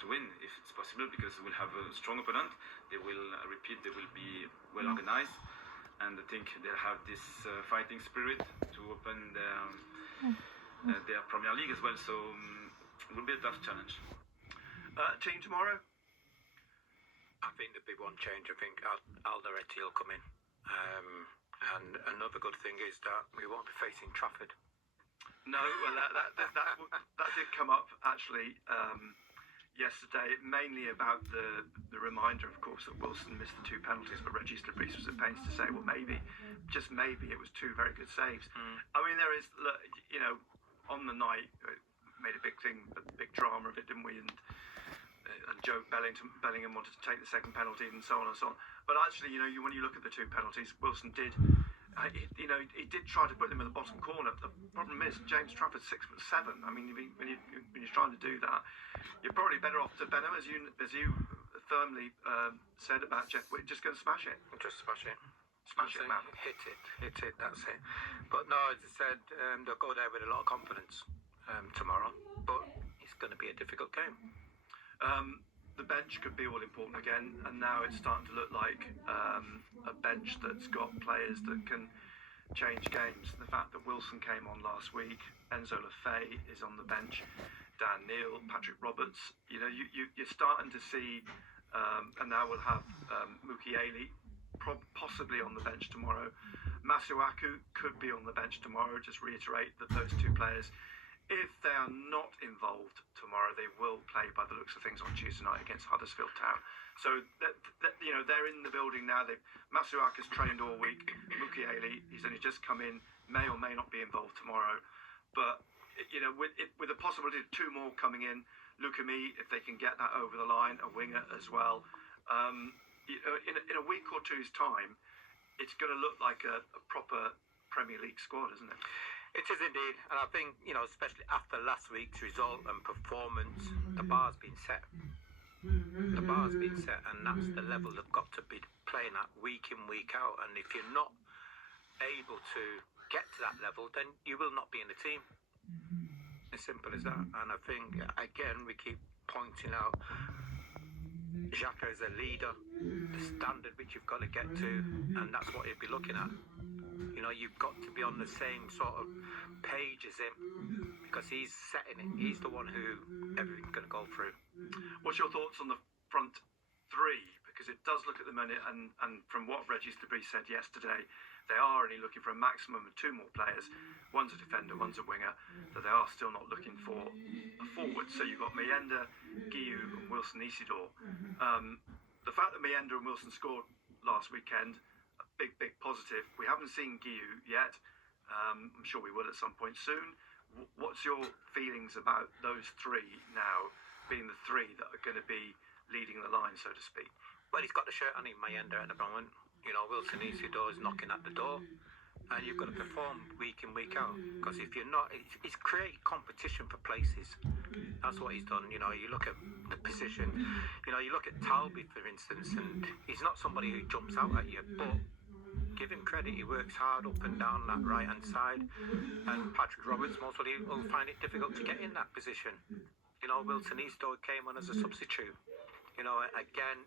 to win if it's possible, because we'll have a strong opponent. They will they will be well organized, and I think they'll have this fighting spirit to open their Premier League as well. So it will be a tough challenge. Team tomorrow? I think the big one change. I think Alderete will come in, and another good thing is that we won't be facing Trafford. No, well, that did come up actually yesterday, mainly about the reminder, of course, that Wilson missed the 2 penalties, but Regis de Vries was at pains to say, well, maybe, just maybe, it was 2 very good saves. I mean, there is, you know, on the night, made a big thing, a big drama of it, didn't we? And Joe Bellingham wanted to take the second penalty and so on and so on. But actually, you know, when you look at the 2 penalties, Wilson did, he did try to put them in the bottom corner. The problem is, James Trafford's 6'7". I mean, when you're trying to do that, you're probably better off to Benno, as you firmly said about Jeff Witt, just go and smash it. Just smash it. Smash it, man. Hit it, that's it. But no, as I said, they'll go there with a lot of confidence tomorrow. But it's going to be a difficult game. The bench could be all important again, and now it's starting to look like a bench that's got players that can change games. The fact that Wilson came on last week, Enzo Lefebvre is on the bench, Dan Neil, Patrick Roberts. You know, you're starting to see, and now we'll have Mukiele possibly on the bench tomorrow. Masuaku could be on the bench tomorrow. Just reiterate that those 2 players, if they are not involved tomorrow, they will play by the looks of things on Tuesday night against Huddersfield Town. So, you know, they're in the building now. Masuaka's trained all week. Mukiele, he's only just come in, may or may not be involved tomorrow. But, you know, with the possibility of 2 more coming in, Lukumi, if they can get that over the line, a winger as well. You know, in a week or 2's time, it's going to look like a proper Premier League squad, isn't it? It is indeed, and I think, you know, especially after last week's result and performance, the bar's been set. The bar's been set, and that's the level they've got to be playing at week in, week out. And if you're not able to get to that level, then you will not be in the team. As simple as that. And I think, again, we keep pointing out Xhaka is a leader, the standard which you've got to get to, and that's what he'll be looking at. You know, you've got to be on the same sort of page as him, because he's setting it. He's the one who everything's going to go through. What's your thoughts on the front 3? Because it does look at the minute, and from what Regis de Vries said yesterday, they are only looking for a maximum of 2 more players. One's a defender, one's a winger, but they are still not looking for a forward. So you've got Mayenda, Guiu and Wilson Isidore. The fact that Mayenda and Wilson scored last weekend, a big positive. We haven't seen Guiu yet. I'm sure we will at some point soon. What's your feelings about those 3 now being the 3 that are going to be leading the line, so to speak? Well, he's got the shirt on him, Mayenda, at the moment. You know, Wilson Isidore is knocking at the door, and you've got to perform week in, week out. Because if you're not, it's created competition for places. That's what he's done. You know, you look at the position. You know, you look at Talby, for instance, and he's not somebody who jumps out at you, but give him credit, he works hard up and down that right-hand side. And Patrick Roberts mostly will find it difficult to get in that position. You know, Wilson Isidore came on as a substitute. You know, again,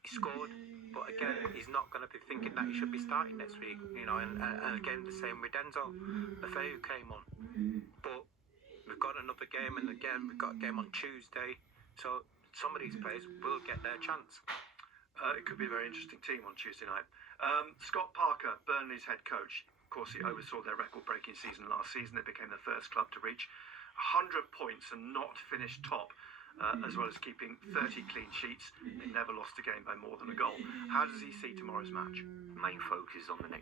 he scored, but again, he's not going to be thinking that he should be starting next week. You know, and again, the same with Enzo Lefebvre, who came on. But we've got another game, and again, we've got a game on Tuesday. So some of these players will get their chance. It could be a very interesting team on Tuesday night. Scott Parker, Burnley's head coach. Of course, he oversaw their record-breaking season last season. They became the first club to reach 100 points and not finish top, as well as keeping 30 clean sheets. They never lost a game by more than a goal. How does he see tomorrow's match? Main focus is on the next